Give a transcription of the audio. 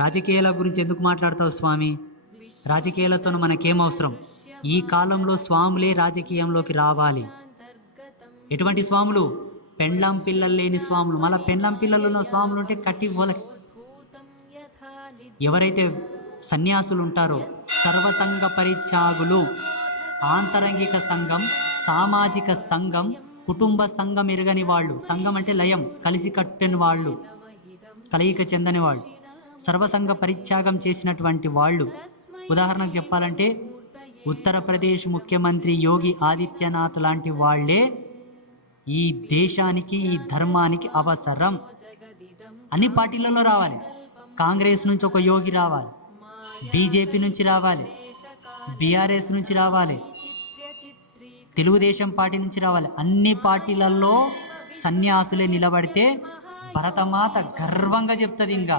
రాజకీయాల గురించి ఎందుకు మాట్లాడతావు స్వామి? రాజకీయాలతో మనకేం అవసరం? ఈ కాలంలో స్వాములే రాజకీయంలోకి రావాలి. ఎటువంటి స్వాములు? పెండ్లాం పిల్లలు లేని స్వాములు. మళ్ళీ పెండ్లాం పిల్లలు ఉన్న స్వాములు ఉంటే కట్టి పోల. ఎవరైతే సన్యాసులు ఉంటారో సర్వసంగ పరిత్యాగులు, ఆంతరంగిక సంఘం, సామాజిక సంఘం, కుటుంబ సంఘం ఎరగని వాళ్ళు, సంఘం అంటే లయం, కలిసి కట్టని వాళ్ళు, కలయిక చెందని వాళ్ళు, సర్వసంగ పరిత్యాగం చేసినటువంటి వాళ్ళు. ఉదాహరణకు చెప్పాలంటే ఉత్తరప్రదేశ్ ముఖ్యమంత్రి యోగి ఆదిత్యనాథ్ లాంటి వాళ్ళే ఈ దేశానికి, ఈ ధర్మానికి అవసరం. అన్ని పార్టీలలో రావాలి. కాంగ్రెస్ నుంచి ఒక యోగి రావాలి, బీజేపీ నుంచి రావాలి, బీఆర్ఎస్ నుంచి రావాలి, తెలుగుదేశం పార్టీ నుంచి రావాలి. అన్ని పార్టీలలో సన్యాసులే నిలబడితే భరతమాత గర్వంగా చెప్తుంది. ఇంకా